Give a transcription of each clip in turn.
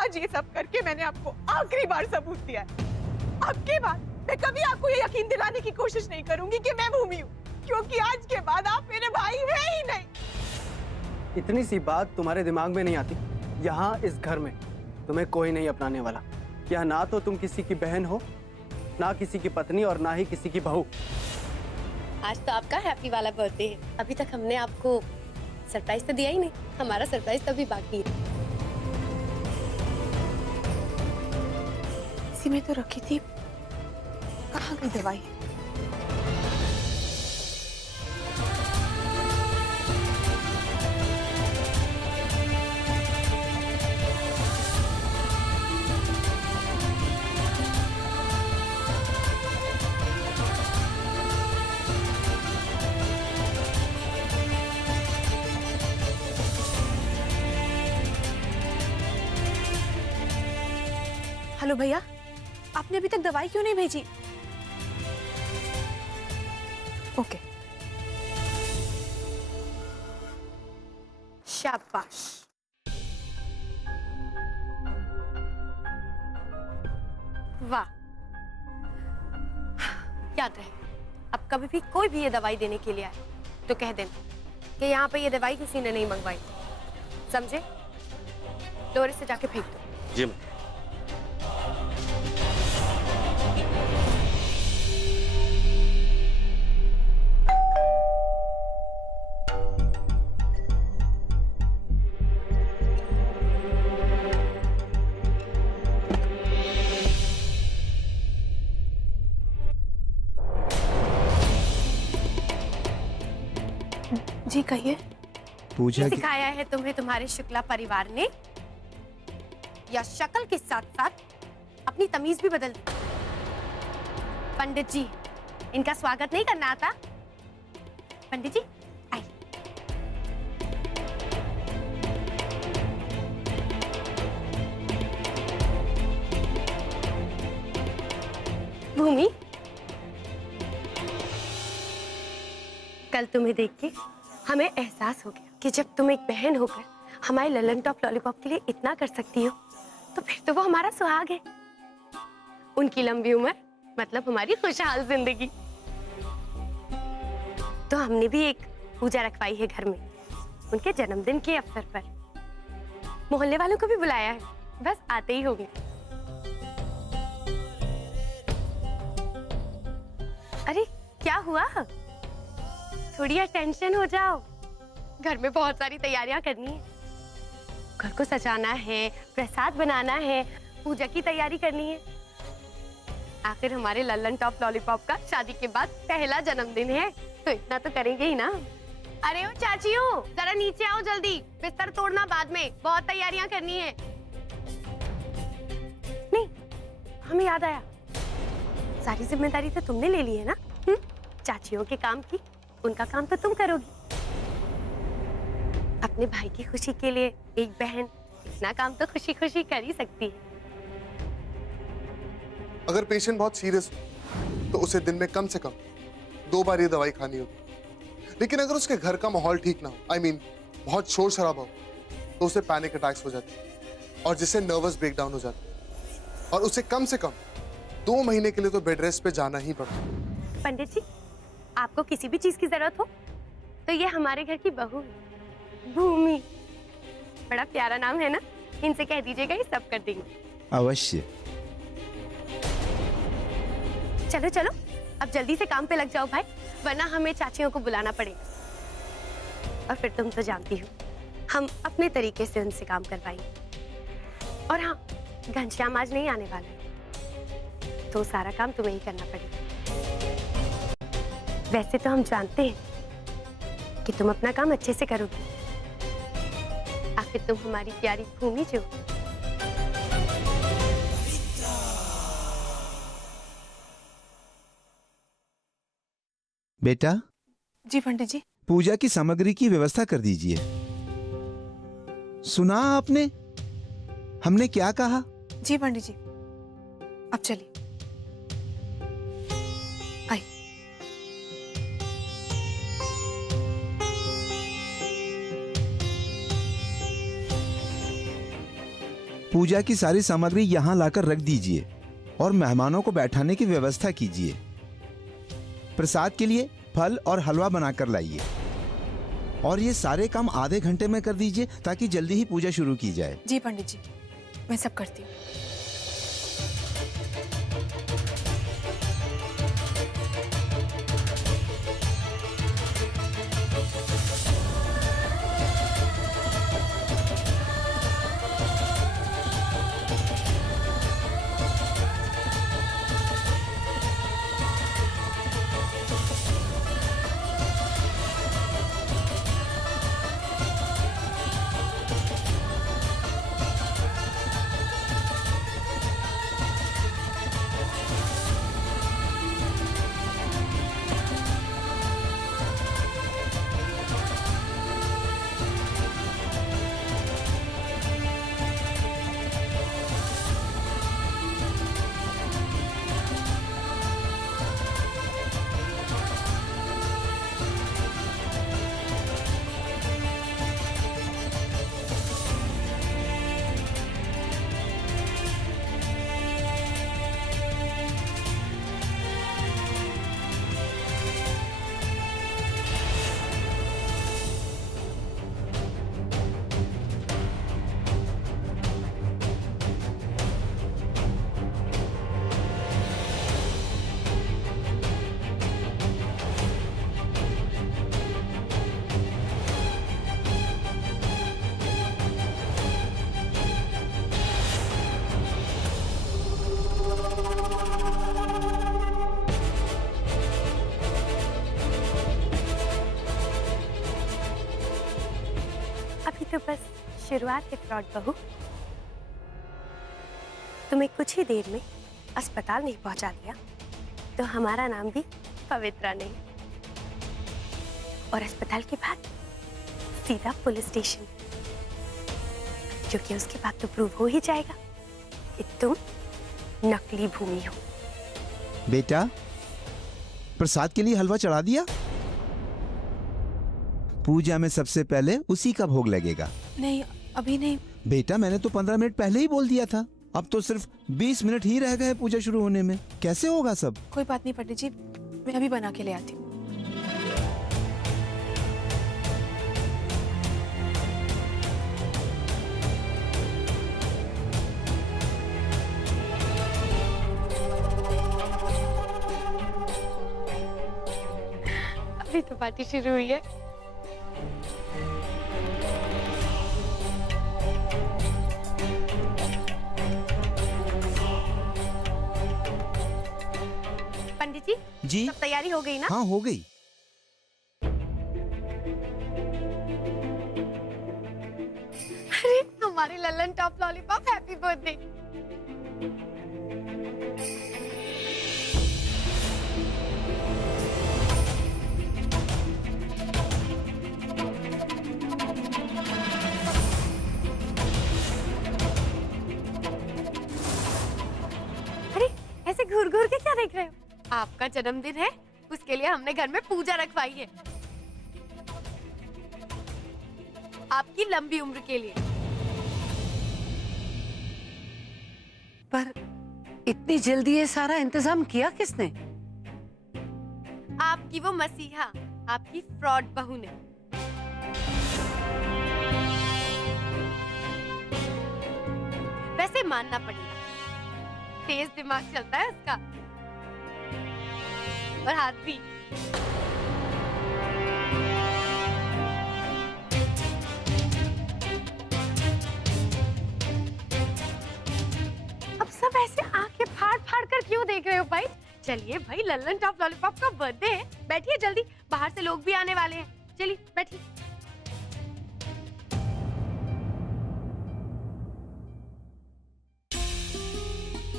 आज ये सब करके मैंने आपको आखिरी बार सबूत दिया है। आपके बाद मैं कभी आपको ये यकीन दिलाने की कोशिश नहीं करूंगी कि मैं भूमि हूँ, क्योंकि आज के बाद आप मेरे भाई हैं ही नहीं। इतनी सी बात तुम्हारे दिमाग में नहीं आती? यहाँ इस घर में तुम्हें कोई नहीं अपनाने वाला। क्या ना तो तुम किसी की बहन हो, ना किसी की पत्नी, और ना ही किसी की बहू। आज तो आपका हैप्पी वाला बर्थडे है। अभी तक हमने आपको सरप्राइज तो दिया ही नहीं। हमारा सरप्राइज तभी बाकी है। इसी में तो रखी थी, कहाँ गई दवाई? हेलो भैया, आपने अभी तक दवाई क्यों नहीं भेजी? ओके। शाबाश। वाह। याद रहे, अब कभी भी कोई भी ये दवाई देने के लिए आए तो कह देना कि यहाँ पे ये दवाई किसी ने नहीं मंगवाई। समझे? डोरे से जाके फेंक दो। जी मैम। जी कहिए। पूजा की सिखाया है तुम्हें तुम्हारे शुक्ला परिवार ने, या शक्ल के साथ साथ अपनी तमीज भी बदल दी? पंडित जी, इनका स्वागत नहीं करना आता? पंडित जी आइए। भूमि, कल तुम्हें देख के हमें एहसास हो गया कि जब तुम एक बहन होकर हमारे ललन टॉप लॉलीपॉप के लिए इतना कर सकती हो, तो फिर तो वो हमारा सुहाग है। उनकी लंबी उम्र मतलब हमारी खुशहाल जिंदगी। तो हमने भी एक पूजा रखवाई है घर में, उनके जन्मदिन के अवसर पर। मोहल्ले वालों को भी बुलाया है, बस आते ही होंगे। अरे क्या हुआ? थोड़ी अटेंशन हो जाओ। घर में बहुत सारी तैयारियां करनी है। घर को सजाना है, प्रसाद बनाना है, पूजा की तैयारी करनी है। आखिर हमारे ललन टॉप लॉलीपॉप का शादी के बाद पहला जन्मदिन है, तो इतना तो करेंगे ही ना। अरे ओ चाचियों, जरा नीचे आओ जल्दी। बिस्तर तोड़ना बाद में, बहुत तैयारियां करनी है। नहीं, हमें याद आया, सारी जिम्मेदारी तो तुमने ले ली है ना। चाचियों के काम की, उनका काम तो तुम करोगी। अपने भाई की खुशी के लिए एक बहन इतना काम तो खुशी खुशी कर ही सकती है। अगर पेशेंट बहुत सीरियस हो तो उसे दिन में कम से कम 2 बार ये दवाई खानी होगी। लेकिन अगर उसके घर का माहौल ठीक ना हो, बहुत शोर शराबा हो, तो उसे पैनिक अटैक्स हो जाते हैं और जिससे नर्वस ब्रेकडाउन हो जाता है, और उसे कम से कम 2 महीने के लिए तो बेड रेस्ट पे जाना ही पड़ता है। पंडित जी, आपको किसी भी चीज की जरूरत हो तो ये हमारे घर की बहू है, भूमि। बड़ा प्यारा नाम है ना, इनसे कह दीजिएगा, ये सब कर देंगे। अवश्य। चलो चलो, अब जल्दी से काम पे लग जाओ भाई, वरना हमें चाचियों को बुलाना पड़ेगा। और फिर तुम तो जानती हो, हम अपने तरीके से उनसे काम करवाएंगे। और हाँ, घनश्याम आज नहीं आने वाला है, तो सारा काम तुम्हें ही करना पड़ेगा। वैसे तो हम जानते हैं कि तुम अपना काम अच्छे से करोगी, आखिर तुम हमारी प्यारी भूमि जो। बेटा। जी पंडित जी। पूजा की सामग्री की व्यवस्था कर दीजिए। सुना आपने हमने क्या कहा? जी पंडित जी, अब चलिए। आइए। पूजा की सारी सामग्री यहाँ लाकर रख दीजिए और मेहमानों को बैठाने की व्यवस्था कीजिए। प्रसाद के लिए फल और हलवा बनाकर लाइए और ये सारे काम आधे घंटे में कर दीजिए ताकि जल्दी ही पूजा शुरू की जाए। जी पंडित जी, मैं सब करती हूँ। अभी तो बस शुरुआत है फ्रॉड बहू। तुम्हें कुछ ही देर में अस्पताल नहीं पहुंचा दिया तो हमारा नाम भी पवित्रा नहीं, और अस्पताल के बाद सीधा पुलिस स्टेशन, क्योंकि उसके बाद तो प्रूव हो ही जाएगा कि तुम नकली भूमि हो। बेटा, प्रसाद के लिए हलवा चढ़ा दिया? पूजा में सबसे पहले उसी का भोग लगेगा। नहीं, अभी नहीं। बेटा, मैंने तो 15 मिनट पहले ही बोल दिया था। अब तो सिर्फ 20 मिनट ही रह गए पूजा शुरू होने में। कैसे होगा सब? कोई बात नहीं पंडित जी, मैं अभी बना के ले आती हूँ। अभी तो पार्टी शुरू हुई है। पंडित जी, जी सब तैयारी हो गई ना? हाँ, हो गई। अरे हमारे Lallan top lollipop, happy birthday. अरे ऐसे घूर घूर के क्या देख रहे हो? आपका जन्मदिन है, उसके लिए हमने घर में पूजा रखवाई है, आपकी लंबी उम्र के लिए। पर इतनी जल्दी ये सारा इंतजाम किया किसने? आपकी वो मसीहा, आपकी फ्रॉड बहू ने। वैसे मानना पड़ेगा, तेज दिमाग चलता है उसका, और हाथ भी। अब सब ऐसे आंखें फाड़ फाड़ कर क्यों देख रहे हो भाई? चलिए भाई, लल्लन टॉप लॉलीपॉप का बर्थडे है, बैठिए जल्दी, बाहर से लोग भी आने वाले हैं। चलिए बैठिए।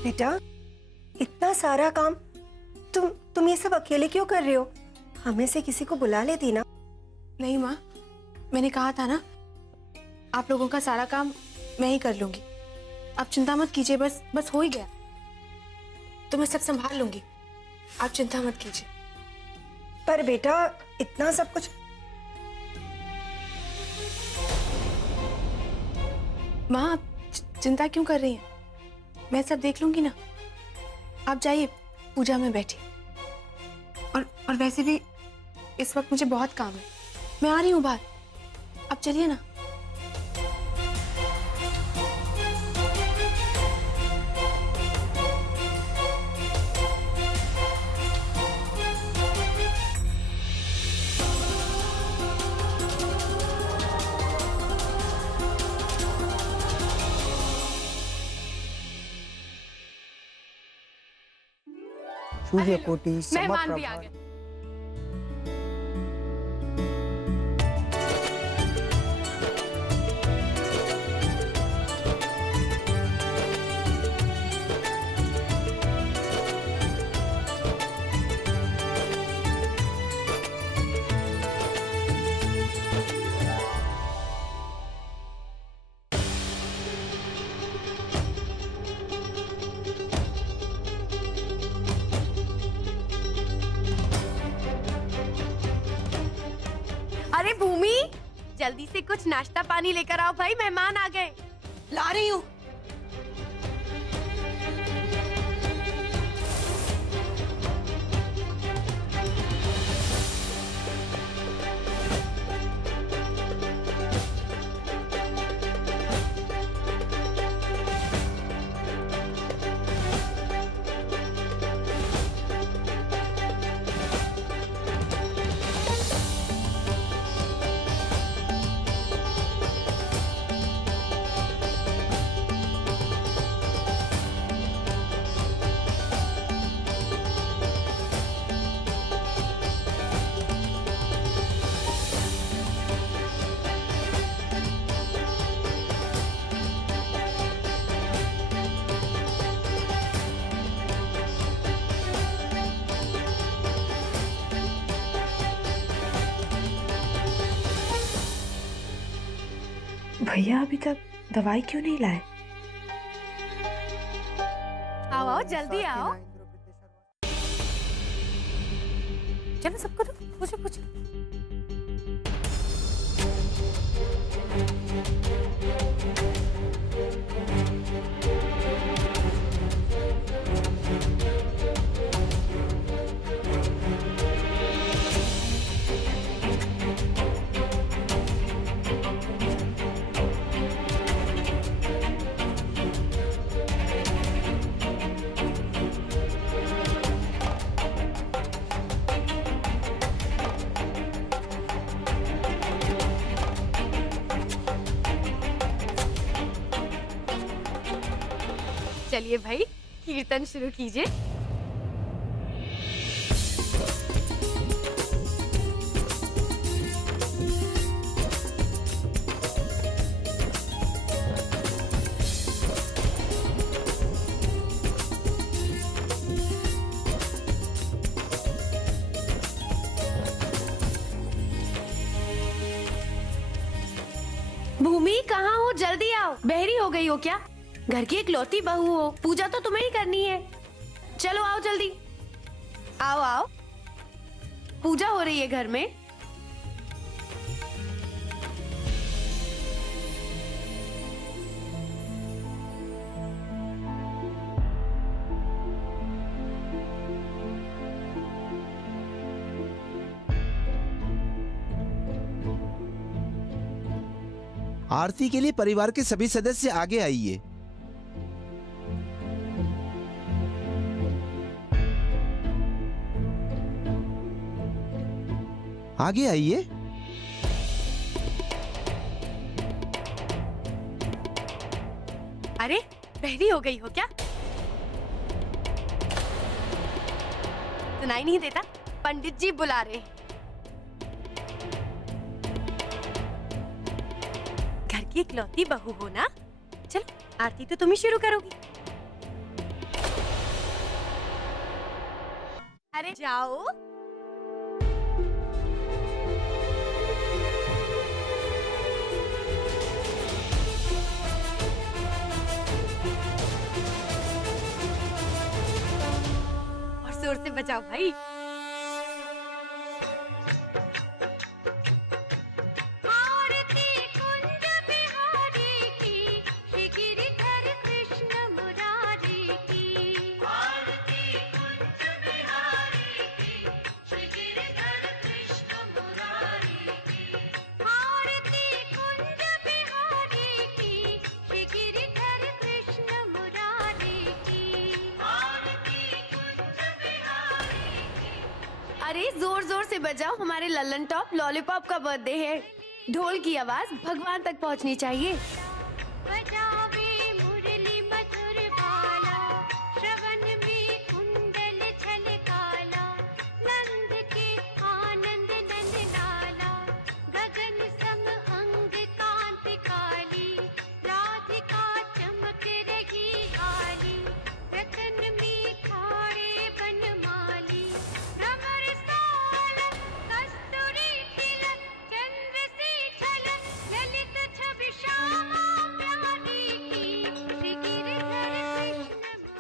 बेटा, इतना सारा काम तुम ये सब अकेले क्यों कर रहे हो? हमें से किसी को बुला लेती ना। नहीं माँ, मैंने कहा था ना, आप लोगों का सारा काम मैं ही कर लूंगी। आप चिंता मत कीजिए, बस हो ही गया तो मैं सब संभाल लूंगी, आप चिंता मत कीजिए। पर बेटा, इतना सब कुछ। माँ, चिंता क्यों कर रही हैं? मैं सब देख लूंगी ना। आप जाइए, पूजा में बैठिए। और वैसे भी इस वक्त मुझे बहुत काम है, मैं आ रही हूँ बाहर। अब चलिए ना। सूर्यकोटि मेहमान भी आ समप्रभा। गए। अरे भूमि, जल्दी से कुछ नाश्ता पानी लेकर आओ भाई, मेहमान आ गए। ला रही हूँ। भैया अभी तक दवाई क्यों नहीं लाए? आओ आओ, जल्दी आओ। चलो सबको दो, पूछो पूछो। चलिए भाई, कीर्तन शुरू कीजिए। भूमि कहाँ हो? जल्दी आओ। बहरी हो गई हो क्या? घर की इकलौती बहू हो, पूजा तो तुम्हें ही करनी है। चलो आओ जल्दी, आओ आओ, पूजा हो रही है घर में। आरती के लिए परिवार के सभी सदस्य आगे आइए। आगे आइए। अरे बहरी हो गई हो क्या? सुनाई नहीं देता? पंडित जी बुला रहे हैं। घर की इकलौती बहू हो ना, चलो आरती तो तुम ही शुरू करोगी। अरे जाओ। जोर से बजाओ भाई। आरती कुंज बिहारी की, श्री गिरिधर अरे जोर जोर से बजाओ, हमारे लल्लन टॉप लॉलीपॉप का बर्थडे है। ढोल की आवाज भगवान तक पहुंचनी चाहिए।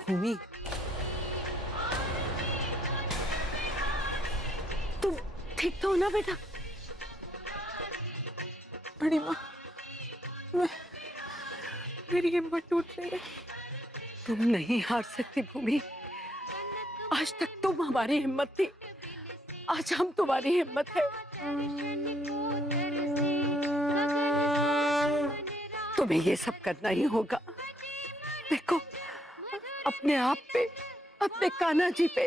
भूमि, तुम ठीक तो हो ना बेटा? बड़ी माँ, मेरी हिम्मत टूट रही है। तुम नहीं हार सकती भूमि। आज तक तुम हमारी हिम्मत थी, आज हम तुम्हारी हिम्मत है। तुम्हें ये सब करना ही होगा। देखो, अपने आप पे, अपने कान्हा जी पे,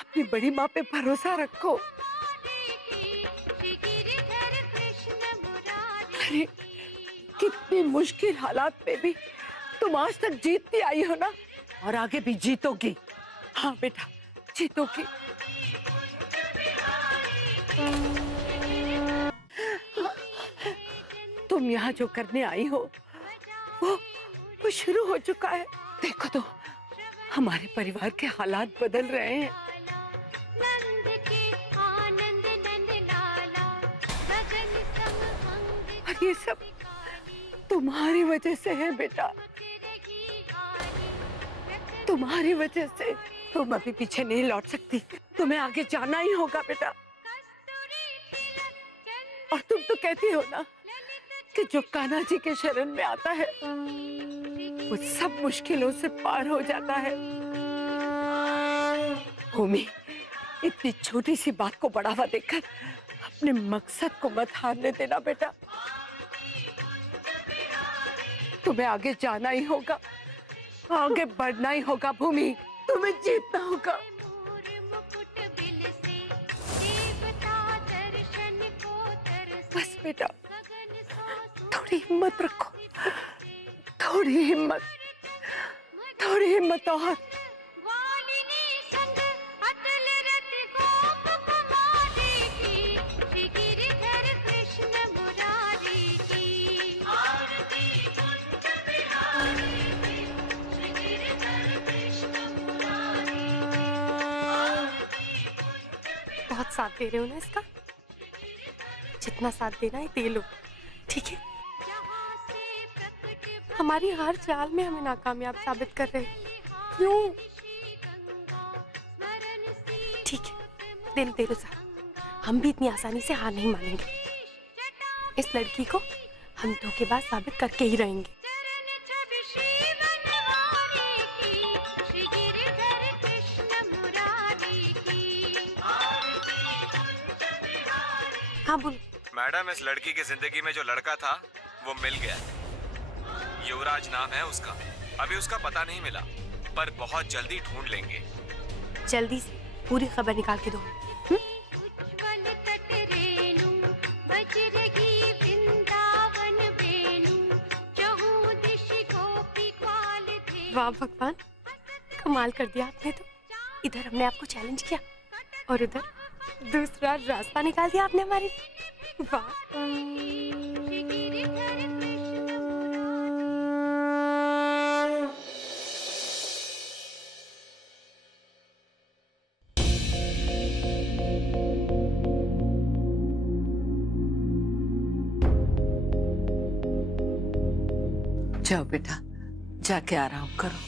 अपनी बड़ी माँ पे भरोसा रखो। अरे कितनी मुश्किल हालात में भी तुम आज तक जीतती आई हो ना, और आगे भी जीतोगी। हाँ बेटा, जीतोगी। तुम यहाँ जो करने आई हो वो शुरू हो चुका है। देखो तो, हमारे परिवार के हालात बदल रहे हैं। और ये सब तुम्हारी वजह से है बेटा, तुम्हारी वजह से। तुम अभी पीछे नहीं लौट सकती, तुम्हें आगे जाना ही होगा बेटा। और तुम तो कहती हो ना कि जो कान्हा जी के शरण में आता है वो सब मुश्किलों से पार हो जाता है। भूमि, इतनी छोटी सी बात को बढ़ावा देकर अपने मकसद को मत हारने देना बेटा। तुम्हें आगे जाना ही होगा, आगे बढ़ना ही होगा भूमि, तुम्हें जीतना होगा। बस बेटा, थोड़ी हिम्मत रखो, थोड़ी हिम्मत, थोड़ी हिम्मत और। बहुत साथ दे रहे हो ना इसका, जितना साथ देना है दे लो, ठीक है? हमारी हर चाल में हमें नाकामयाब साबित कर रहे हैं। क्यों? ठीक है, दे लो साथ। हम भी इतनी आसानी से हार नहीं मानेंगे। इस लड़की को हम धोखेबाज साबित करके ही रहेंगे। हाँ बोलो। मैडम, इस लड़की की जिंदगी में जो लड़का था वो मिल गया। युवराज नाम है उसका। अभी उसका पता नहीं मिला, पर बहुत जल्दी ढूंढ लेंगे। जल्दी से पूरी खबर निकाल के दो। वाह भगवान, कमाल कर दिया आपने तो। इधर हमने आपको चैलेंज किया और उधर दूसरा रास्ता निकाल दिया आपने हमारे। वाह। जाओ बेटा, जाके आराम करो।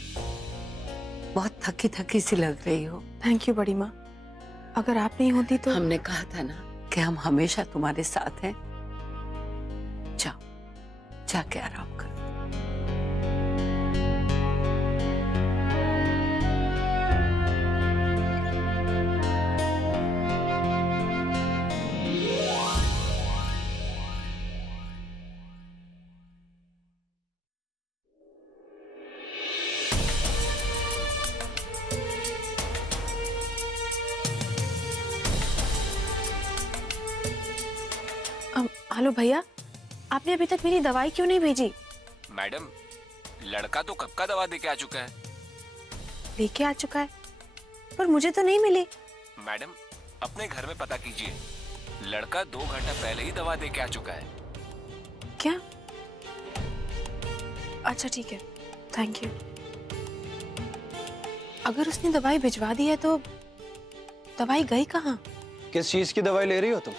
बहुत थकी थकी सी लग रही हो। थैंक यू बड़ी माँ, अगर आप नहीं होती तो। हमने कहा था ना कि हम हमेशा तुम्हारे साथ हैं। जाओ, जाके आराम करो। हेलो भैया, आपने अभी तक मेरी दवाई क्यों नहीं भेजी? मैडम, लड़का तो कब का दवा दे के आ चुका है। लेके आ चुका है, पर मुझे तो नहीं मिली। मैडम, अपने घर में पता कीजिए, लड़का 2 घंटा पहले ही दवा दे के आ चुका है। क्या? अच्छा ठीक है, थैंक यू। अगर उसने दवाई भिजवा दी है तो दवाई गई कहाँ? किस चीज की दवाई ले रही हो तुम?